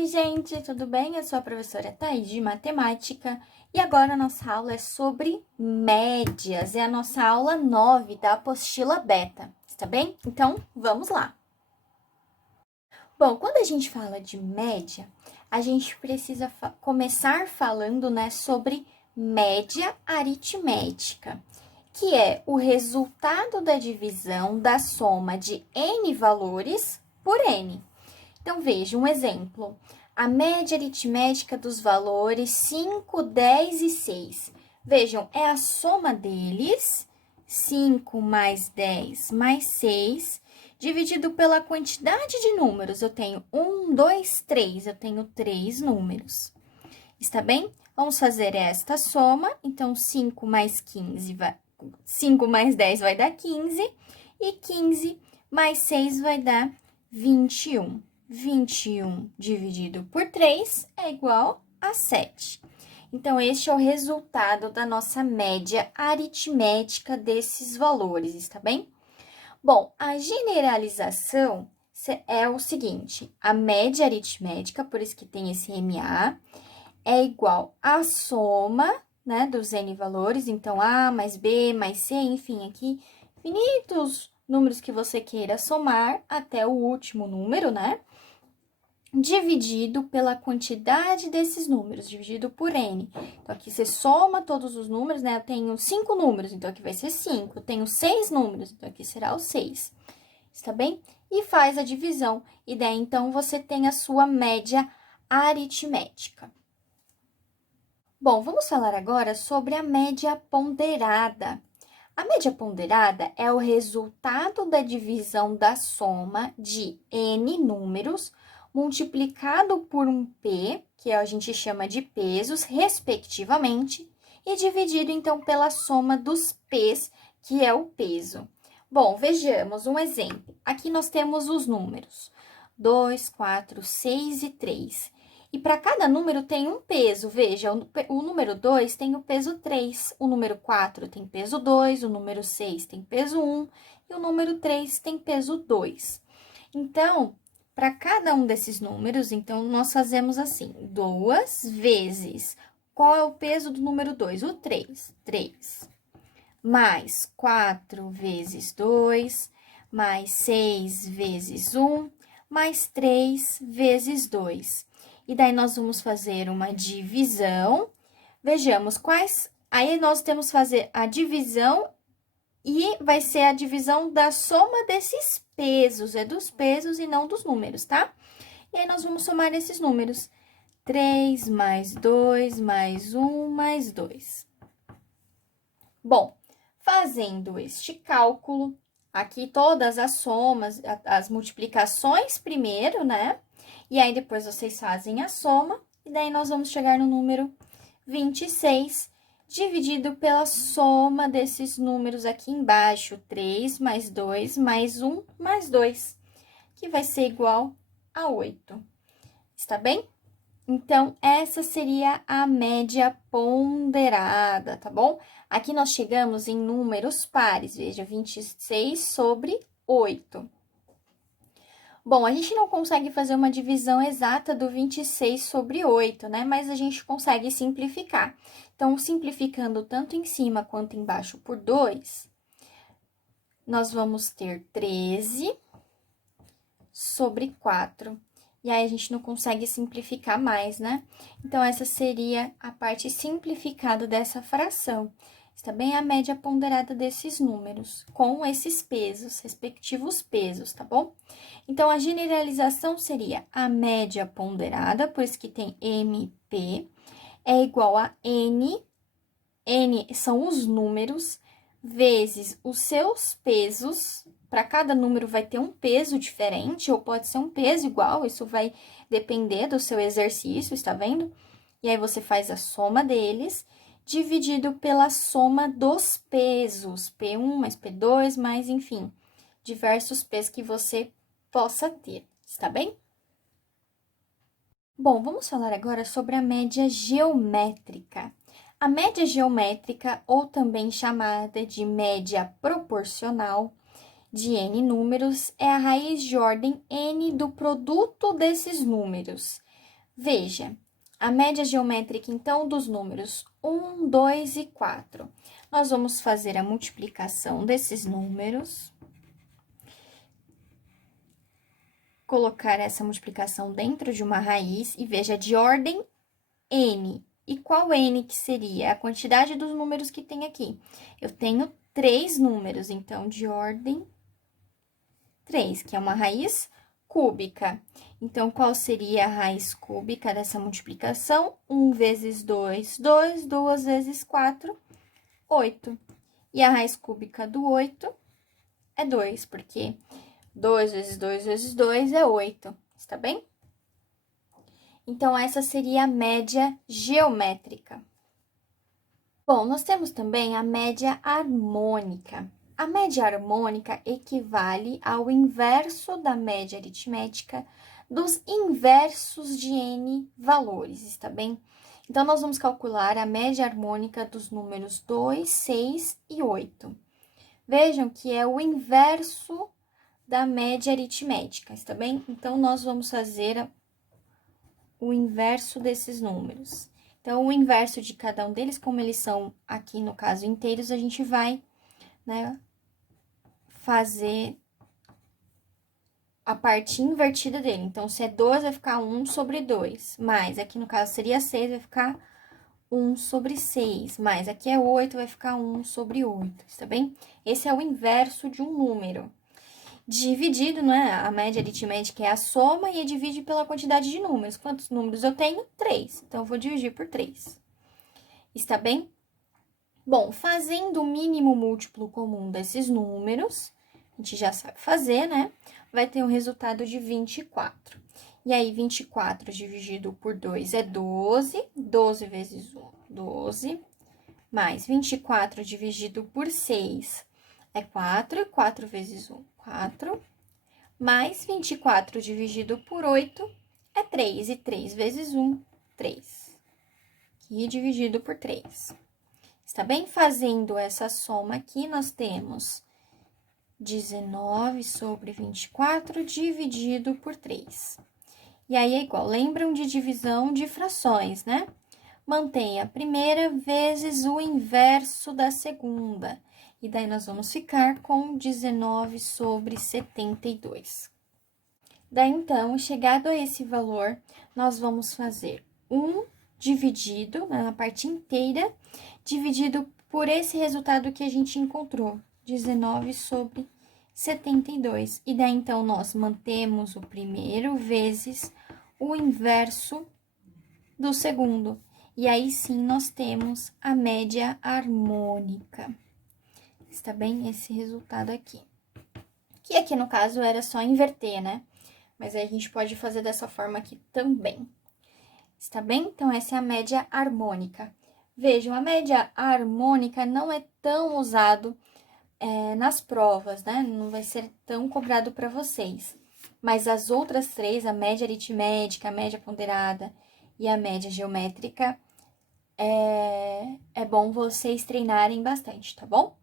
Oi, gente, tudo bem? Eu sou a professora Thaís de Matemática e agora a nossa aula é sobre médias. É a nossa aula 9 da apostila beta, está bem? Então, vamos lá. Bom, quando a gente fala de média, a gente precisa começar falando, né, sobre média aritmética, que é o resultado da divisão da soma de n valores por n. Então, veja um exemplo. A média aritmética dos valores 5, 10 e 6. Vejam, é a soma deles, 5 mais 10 mais 6, dividido pela quantidade de números. Eu tenho 1, 2, 3, eu tenho 3 números. Está bem? Vamos fazer esta soma. Então, 5 mais 5 mais 10 vai dar 15, e 15 mais 6 vai dar 21. 21 dividido por 3 é igual a 7. Então, este é o resultado da nossa média aritmética desses valores, está bem? Bom, a generalização é o seguinte: a média aritmética, por isso que tem esse MA, é igual à soma, né, dos n valores. Então, A mais B mais C, enfim, aqui, infinitos números que você queira somar até o último número, né? Dividido pela quantidade desses números, dividido por n. Então, aqui você soma todos os números, né? Eu tenho 5 números, então aqui vai ser 5. Eu tenho 6 números, então aqui será o 6. Está bem? E faz a divisão. E daí, então, você tem a sua média aritmética. Bom, vamos falar agora sobre a média ponderada. A média ponderada é o resultado da divisão da soma de n números multiplicado por um p, que a gente chama de pesos, respectivamente, e dividido, então, pela soma dos p's, que é o peso. Bom, vejamos um exemplo. Aqui nós temos os números 2, 4, 6 e 3. E para cada número tem um peso. Veja, o número 2 tem o peso 3, o número 4 tem peso 2, o número 6 tem peso 1 e o número 3 tem peso 2. Então, para cada um desses números, então, nós fazemos assim, 2 vezes, qual é o peso do número 2? O 3, 3. Mais 4 vezes 2, mais 6 vezes 1, mais 3 vezes 2. E daí, nós vamos fazer uma divisão. Vejamos quais... Aí, nós temos que fazer a divisão e vai ser a divisão da soma desses pesos. É dos pesos e não dos números, tá? E aí, nós vamos somar esses números. 3 mais 2 mais 1 mais 2. Bom, fazendo este cálculo, aqui todas as somas, as multiplicações primeiro, né? E aí, depois vocês fazem a soma, e daí nós vamos chegar no número 26, dividido pela soma desses números aqui embaixo, 3 mais 2 mais 1 mais 2, que vai ser igual a 8. Está bem? Então, essa seria a média ponderada, tá bom? Aqui nós chegamos em números pares, veja, 26 sobre 8. Bom, a gente não consegue fazer uma divisão exata do 26 sobre 8, né? Mas a gente consegue simplificar. Então, simplificando tanto em cima quanto embaixo por 2, nós vamos ter 13 sobre 4. E aí, a gente não consegue simplificar mais, né? Então, essa seria a parte simplificada dessa fração. Está bem? A média ponderada desses números, com esses pesos, respectivos pesos, tá bom? Então, a generalização seria a média ponderada, pois que tem MP, é igual a N são os números, vezes os seus pesos. Para cada número vai ter um peso diferente, ou pode ser um peso igual, isso vai depender do seu exercício, está vendo? E aí, você faz a soma deles, dividido pela soma dos pesos, P1 mais P2, mais, enfim, diversos pesos que você possa ter, está bem? Bom, vamos falar agora sobre a média geométrica. A média geométrica, ou também chamada de média proporcional de n números, é a raiz de ordem n do produto desses números. Veja, a média geométrica, então, dos números 1, 2 e 4. Nós vamos fazer a multiplicação desses números. Colocar essa multiplicação dentro de uma raiz e veja de ordem n. E qual n que seria? A quantidade dos números que tem aqui. Eu tenho 3 números, então, de ordem 3, que é uma raiz cúbica. Então, qual seria a raiz cúbica dessa multiplicação? 1 vezes 2, 2, 2 vezes 4, 8. E a raiz cúbica do 8 é 2, porque 2 vezes 2 vezes 2 é 8, está bem? Então, essa seria a média geométrica. Bom, nós temos também a média harmônica. A média harmônica equivale ao inverso da média aritmética dos inversos de n valores, está bem? Então, nós vamos calcular a média harmônica dos números 2, 6 e 8. Vejam que é o inverso da média aritmética, está bem? Então, nós vamos fazer o inverso desses números. Então, o inverso de cada um deles, como eles são aqui no caso inteiros, a gente vai, né, fazer a parte invertida dele. Então, se é 2, vai ficar 1 sobre 2, mais aqui no caso seria 6, vai ficar 1 sobre 6, mais aqui é 8, vai ficar 1 sobre 8, está bem? Esse é o inverso de um número. Dividido, não é? A média aritmética é a soma e divide pela quantidade de números. Quantos números eu tenho? 3. Então, eu vou dividir por 3. Está bem? Bom, fazendo o mínimo múltiplo comum desses números, a gente já sabe fazer, né? Vai ter um resultado de 24. E aí, 24 dividido por 2 é 12. 12 vezes 1, 12. Mais 24 dividido por 6 é 4. 4 vezes 1, 4. Mais 24 dividido por 8 é 3. E 3 vezes 1, 3. E dividido por 3. Está bem? Fazendo essa soma aqui, nós temos 19 sobre 24 dividido por 3. E aí, é igual. Lembram de divisão de frações, né? Mantém a primeira vezes o inverso da segunda. E daí, nós vamos ficar com 19 sobre 72. Daí, então, chegado a esse valor, nós vamos fazer 1 dividido, né, na parte inteira, dividido por esse resultado que a gente encontrou, 19 sobre 72. E daí, então, nós mantemos o primeiro vezes o inverso do segundo. E aí, sim, nós temos a média harmônica. Está bem? Esse resultado aqui. Que aqui, no caso, era só inverter, né? Mas aí a gente pode fazer dessa forma aqui também. Está bem? Então, essa é a média harmônica. Vejam, a média harmônica não é tão usado nas provas, né? Não vai ser tão cobrado para vocês. Mas as outras três, a média aritmética, a média ponderada e a média geométrica, é bom vocês treinarem bastante, tá bom?